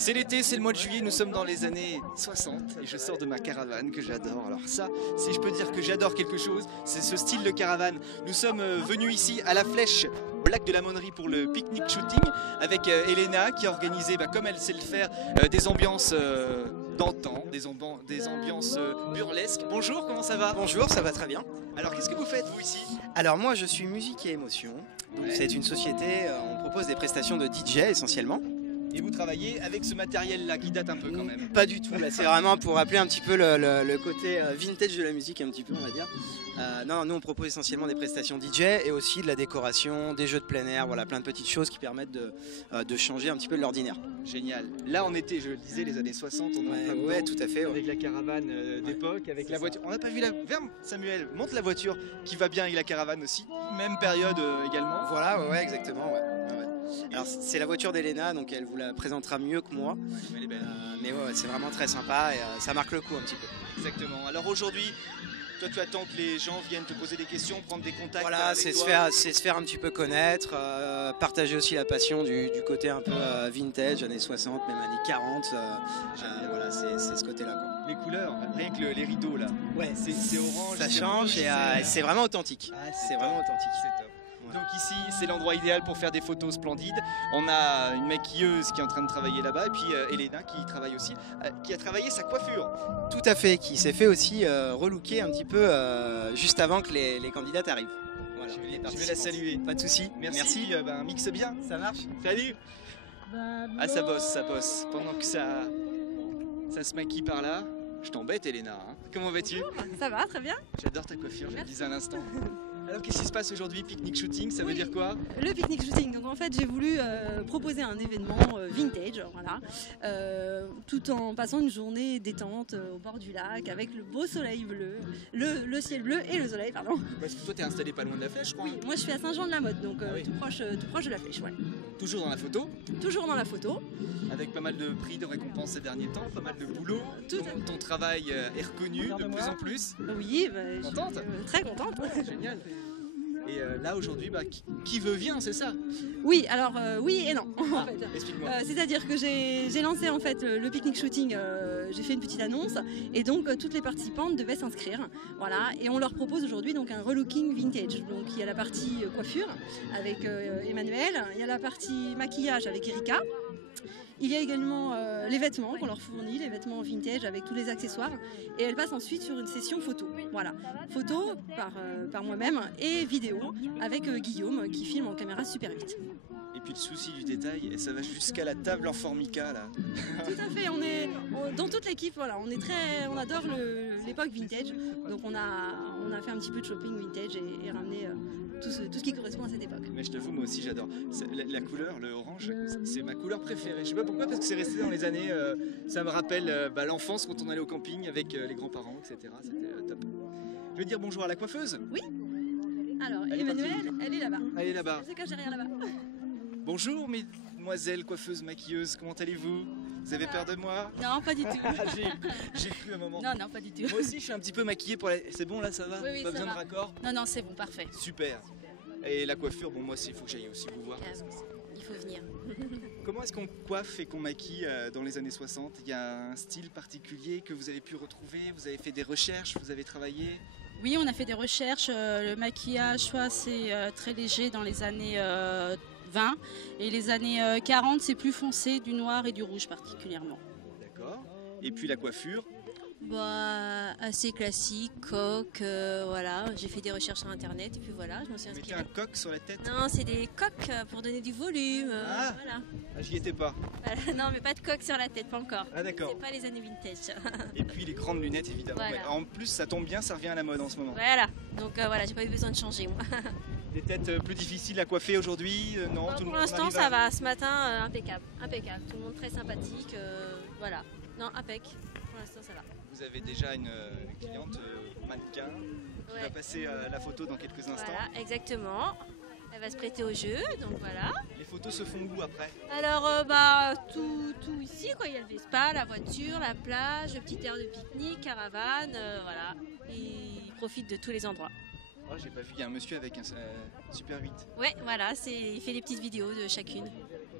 C'est l'été, c'est le mois de juillet, nous sommes dans les années 60 et je sors de ma caravane que j'adore. Alors ça, si je peux dire que j'adore quelque chose, c'est ce style de caravane. Nous sommes venus ici à la Flèche, au lac de la Monnerie pour le pique-nique shooting avec Elena qui a organisé, comme elle sait le faire, des ambiances d'antan, des ambiances burlesques. Bonjour, comment ça va? Bonjour, ça va très bien. Alors qu'est-ce que vous faites vous ici? Alors moi je suis Musique et Émotion. Ouais. C'est une société, on propose des prestations de DJ essentiellement. Et vous travaillez avec ce matériel-là qui date un peu quand même? Pas du tout, là c'est vraiment pour rappeler un petit peu le côté vintage de la musique un petit peu on va dire. Non, nous on propose essentiellement des prestations DJ et aussi de la décoration, des jeux de plein air, voilà plein de petites choses qui permettent de changer un petit peu de l'ordinaire. Génial. Là on était, je le disais, les années 60, on est en plein Ouais, dedans, tout à fait. Ouais. avec la caravane d'époque, avec la voiture. On n'a pas vu la... Viens Samuel, monte la voiture qui va bien avec la caravane aussi. Même période également. Voilà, ouais, exactement. Ouais. Alors c'est la voiture d'Elena, donc elle vous la présentera mieux que moi. Elle est belle. Mais ouais, c'est vraiment très sympa et ça marque le coup un petit peu. Exactement. Alors aujourd'hui, toi tu attends que les gens viennent te poser des questions, prendre des contacts. Voilà, c'est se faire un petit peu connaître, partager aussi la passion du côté un peu vintage, années 60, même années 40. Voilà, c'est ce côté-là. Quoi. Les couleurs, rien que les rideaux là. Ouais, c'est orange. Ça change et c'est vraiment authentique. C'est vraiment authentique. C'est top. Donc ici, c'est l'endroit idéal pour faire des photos splendides. On a une maquilleuse qui est en train de travailler là-bas et puis Elena qui travaille aussi, qui a travaillé sa coiffure. Tout à fait, qui s'est fait aussi relooker un petit peu juste avant que les candidates arrivent. Voilà, je vais la saluer. Pas de souci. Merci. Mixe bien. Ça marche. Salut. Ah ça bosse. Pendant que ça se maquille par là. Je t'embête Elena. Hein. Comment vas-tu? Ça va, très bien. J'adore ta coiffure, je le disais à l'instant. Alors qu'est-ce qui se passe aujourd'hui? Pique-nique shooting, ça veut dire quoi? Le pique-nique shooting, donc en fait j'ai voulu proposer un événement vintage, voilà, tout en passant une journée détente au bord du lac avec le beau soleil bleu, le ciel bleu et le soleil, pardon. Parce que toi t'es installé pas loin de la Flèche, je crois. Oui, moi je suis à Saint-Jean-de-la-Motte, donc oui. tout proche de la Flèche, ouais. Toujours dans la photo? Toujours dans la photo. Avec pas mal de prix, de récompenses ces derniers temps, pas mal de boulot. Ton travail est reconnu de plus en plus. Oui, contente? Très contente. Génial. Et là aujourd'hui, qui veut vient, c'est ça? Oui, alors oui et non. En fait. Explique-moi. C'est-à-dire que j'ai lancé en fait le pique-nique shooting, j'ai fait une petite annonce et donc toutes les participantes devaient s'inscrire. Voilà, et on leur propose aujourd'hui donc un relooking vintage. Donc il y a la partie coiffure avec Emmanuel, il y a la partie maquillage avec Erika. Il y a également les vêtements qu'on leur fournit, les vêtements vintage avec tous les accessoires. Et elles passent ensuite sur une session photo. Voilà, photo par moi-même et vidéo avec Guillaume qui filme en caméra Super 8. Et puis le souci du détail, et ça va jusqu'à la table en formica là. Tout à fait, dans toute l'équipe, voilà, on adore l'époque vintage. Donc on a fait un petit peu de shopping vintage et ramené tout ce qui correspond à cette époque. Mais je t'avoue, moi aussi j'adore. La couleur, le orange, c'est ma couleur préférée. Je sais pas pourquoi, parce que c'est resté dans les années. Ça me rappelle l'enfance quand on allait au camping avec les grands-parents, etc. C'était top. Je vais dire bonjour à la coiffeuse. Oui. Alors, Emmanuel, elle est là-bas. Elle est là-bas. Elle se cache derrière là-bas. Bonjour mesdemoiselles coiffeuses maquilleuses, comment allez-vous? Vous avez peur de moi? Non, pas du tout. J'ai cru un moment. Non, pas du tout. Moi aussi je suis un petit peu maquillée pour la... C'est bon là, ça va? Oui, pas ça besoin va. de raccord? Non, c'est bon, parfait. Super. Et la coiffure, bon moi il faut que j'aille aussi vous voir. Il faut venir. Comment est-ce qu'on coiffe et qu'on maquille dans les années 60? Il y a un style particulier que vous avez pu retrouver? Vous avez fait des recherches? Vous avez travaillé? Oui, on a fait des recherches. Le maquillage, soit c'est très léger dans les années 20 et les années 40, c'est plus foncé, du noir et du rouge particulièrement. D'accord. Et puis la coiffure? Assez classique, coque, voilà. J'ai fait des recherches sur internet et puis voilà, je me suis inscrite. Vous mettez un coq sur la tête? Non, c'est des coques pour donner du volume. Voilà. J'y étais pas. Non, mais pas de coque sur la tête, pas encore. Ah d'accord. C'est pas les années vintage. Et puis les grandes lunettes évidemment. Voilà. Mais en plus ça tombe bien, ça revient à la mode en ce moment. Voilà, donc voilà, j'ai pas eu besoin de changer moi. Des têtes plus difficiles à coiffer aujourd'hui? Non, tout le Pour monde l'instant arrive ça va, ce matin impeccable. Tout le monde très sympathique, voilà. Non, impec, pour l'instant ça va. Vous avez déjà une cliente mannequin qui va passer la photo dans quelques instants. Voilà, exactement. Elle va se prêter au jeu, donc voilà. Les photos se font où après? Alors, tout ici, quoi. Il y a le Vespa, la voiture, la plage, le petit air de pique-nique, caravane, voilà. Il profite de tous les endroits. Oh, j'ai pas vu, il y a un monsieur avec un Super 8. Ouais, voilà, il fait des petites vidéos de chacune.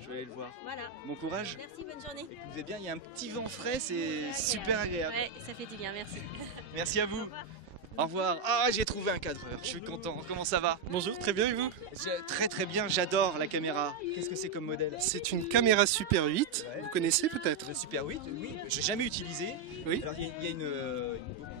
Je vais aller le voir. Voilà. Bon courage. Merci, bonne journée. Écoutez bien, il y a un petit vent frais, c'est super agréable. Ouais, ça fait du bien, merci. Merci à vous. Au revoir. Ah, j'ai trouvé un cadreur, je suis content. Comment ça va? Bonjour, très bien et vous? Très bien, j'adore la caméra. Qu'est-ce que c'est comme modèle? C'est une caméra Super 8, Ouais. vous connaissez peut-être? Le Super 8, oui, j'ai jamais utilisé. Oui. Alors il y a une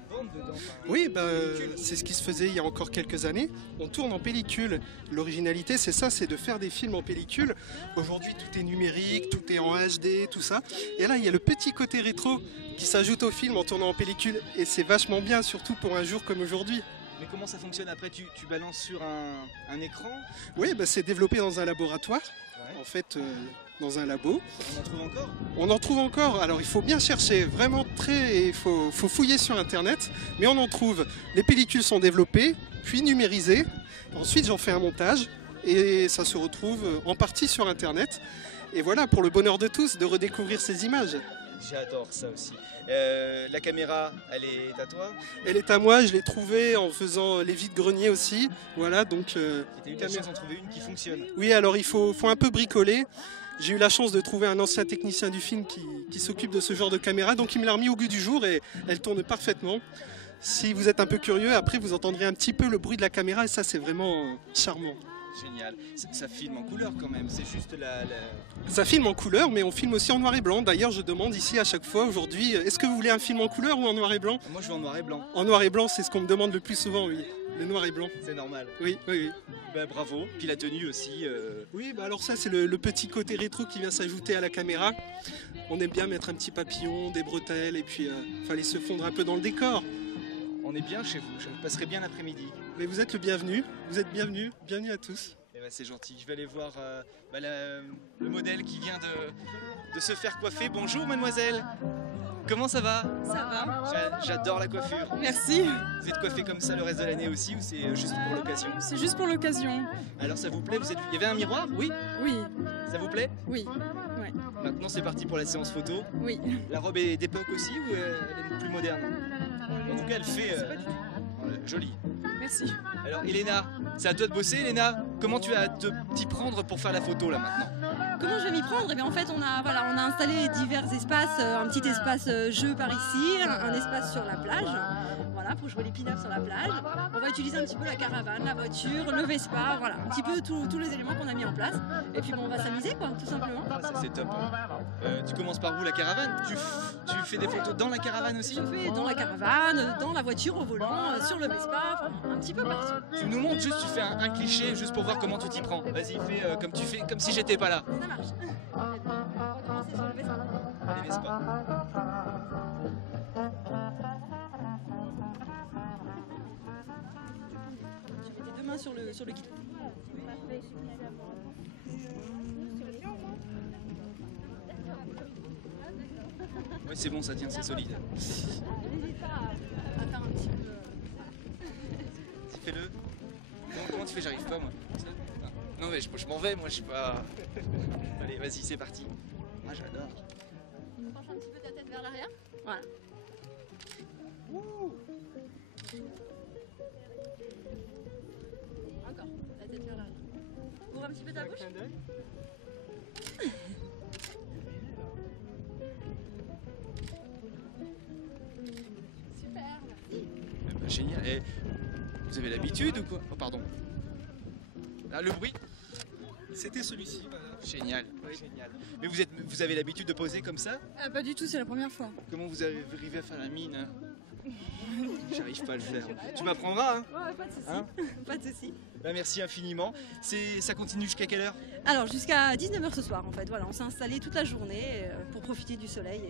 bande dedans. enfin, Oui, pellicule. c'est ce qui se faisait il y a encore quelques années. On tourne en pellicule. L'originalité, c'est ça, c'est de faire des films en pellicule. Aujourd'hui, tout est numérique, tout est en HD, tout ça. Et là, il y a le petit côté rétro qui s'ajoute au film en tournant en pellicule. Et c'est vachement bien, surtout pour un jour comme aujourd'hui. Mais comment ça fonctionne après? Tu balances sur un écran? Oui, c'est développé dans un laboratoire, Ouais. en fait, dans un labo. On en trouve encore? On en trouve encore, alors il faut bien chercher, vraiment il faut fouiller sur internet, mais on en trouve. Les pellicules sont développées, puis numérisées, ensuite j'en fais un montage, et ça se retrouve en partie sur internet. Et voilà, pour le bonheur de tous, de redécouvrir ces images. J'adore ça aussi. La caméra, elle est à toi? Elle est à moi, je l'ai trouvée en faisant les vides-greniers aussi, voilà, donc... Et t'as eu la chance d'en trouver une qui fonctionne. Oui, alors il faut un peu bricoler. J'ai eu la chance de trouver un ancien technicien du film qui s'occupe de ce genre de caméra, donc il me l'a remis au goût du jour et elle tourne parfaitement. Si vous êtes un peu curieux, après vous entendrez un petit peu le bruit de la caméra et ça c'est vraiment charmant. Génial. Ça filme en couleur quand même, c'est juste Ça filme en couleur, mais on filme aussi en noir et blanc. D'ailleurs, je demande ici à chaque fois aujourd'hui, est-ce que vous voulez un film en couleur ou en noir et blanc? Moi je vais en noir et blanc, En noir et blanc, c'est ce qu'on me demande le plus souvent, oui. Le noir et blanc. c'est normal. Oui, oui, oui. Bah, bravo. Puis la tenue aussi. Oui, alors ça c'est le petit côté rétro qui vient s'ajouter à la caméra. On aime bien mettre un petit papillon, des bretelles et puis fallait se fondre un peu dans le décor. On est bien chez vous, je passerai bien l'après-midi. Mais vous êtes le bienvenu, bienvenue à tous. Eh ben, c'est gentil, je vais aller voir le modèle qui vient de se faire coiffer. Bonjour mademoiselle, comment ça va? Ça va, J'adore la coiffure. merci. Vous êtes coiffé comme ça le reste de l'année aussi ou c'est juste pour l'occasion? C'est juste pour l'occasion. Alors ça vous plaît? Il y avait un miroir? Oui. Oui, Ça vous plaît? oui, Maintenant c'est parti pour la séance photo. oui. La robe est d'époque aussi ou elle est plus moderne? En tout cas elle fait jolie. Merci. Alors Elena, c'est à toi de bosser Elena. Comment tu vas t'y prendre pour faire la photo là maintenant? Comment je vais m'y prendre? Eh bien, en fait, on a installé divers espaces, un petit espace jeu par ici, un espace sur la plage, voilà, pour jouer les pin-ups sur la plage. On va utiliser un petit peu la caravane, la voiture, le Vespa, voilà, un petit peu tous les éléments qu'on a mis en place. Et puis bon, on va s'amuser, quoi, tout simplement. Ah, ça c'est top. Tu commences par où la caravane? Tu fais des photos dans la caravane aussi? Je fais dans la caravane, dans la voiture, au volant, sur le Vespa, enfin, un petit peu partout. Tu nous montres juste, tu fais un cliché juste pour voir comment tu t'y prends. Vas-y, fais comme tu fais, comme si j'étais pas là. Ça marche. On va commencer sur le Vespa. Allez, Vespa. Tu mets tes deux mains sur le guidon. Oui, c'est bon, ça tient, c'est solide. N'hésite pas à faire un petit peu. Vas-y, fais-le. Comment tu fais? J'arrive pas, moi. Non, mais je m'en vais, moi, je suis pas. Allez, vas-y, c'est parti. Moi, j'adore. Penche un petit peu ta tête vers l'arrière. Voilà. Encore, la tête vers l'arrière. Ouvre un petit peu ta bouche. Super, merci. Génial. Et vous avez l'habitude ou quoi? Oh, pardon. Là, le bruit? C'était celui-ci, voilà. Génial. Génial. Mais vous avez l'habitude de poser comme ça? Pas du tout, c'est la première fois. Comment vous arrivez à faire la mine? J'arrive pas à le faire. Tu m'apprendras, hein? Ouais, pas de soucis. Hein? Pas de soucis. Bah, merci infiniment. Ça continue jusqu'à quelle heure? Alors jusqu'à 19h ce soir en fait, voilà, on s'est installé toute la journée pour profiter du soleil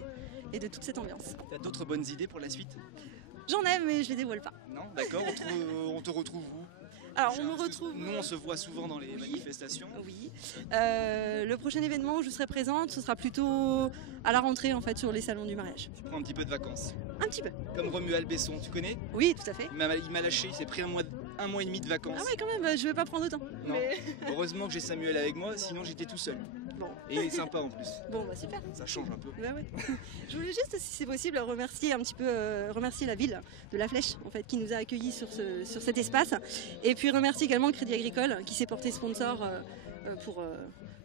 et de toute cette ambiance. T'as d'autres bonnes idées pour la suite? J'en ai mais je les dévoile pas. Non? D'accord, on te retrouve où? Alors on me retrouve... Nous on se voit souvent dans les manifestations. Oui. Le prochain événement où je serai présente, ce sera plutôt à la rentrée en fait sur les salons du mariage. Tu prends un petit peu de vacances. Un petit peu. Comme Romuald Besson, tu connais? Oui, tout à fait. Il m'a lâché, il s'est pris un mois et demi de vacances. Ah ouais quand même, je vais pas prendre autant. Non. Mais... Heureusement que j'ai Samuel avec moi, sinon j'étais tout seul. Bon. Et il est sympa en plus. Bon bah super. Ça change un peu. Bah ouais. Je voulais juste, si c'est possible, remercier un petit peu, remercier la ville de La Flèche, en fait, qui nous a accueillis sur cet espace, et puis remercier également le Crédit Agricole, qui s'est porté sponsor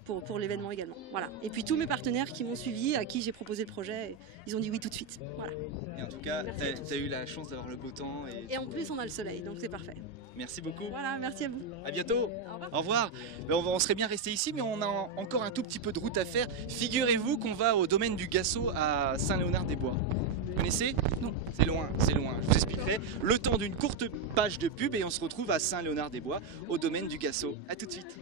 pour l'événement également. Voilà. Et puis tous mes partenaires qui m'ont suivi, à qui j'ai proposé le projet, ils ont dit oui tout de suite. Voilà. Et en tout cas, Merci à tous. tu as eu la chance d'avoir le beau temps. Et en plus, on a le soleil, donc c'est parfait. Merci beaucoup. Voilà, merci à vous. À bientôt. Au revoir. Au revoir. Ben, on serait bien resté ici, mais on a encore un tout petit peu de route à faire. Figurez-vous qu'on va au domaine du Gassot à Saint-Léonard-des-Bois. Vous connaissez? Non. C'est loin, c'est loin. Je vous expliquerai le temps d'une courte page de pub et on se retrouve à Saint-Léonard-des-Bois au domaine du Gassot. A tout de suite.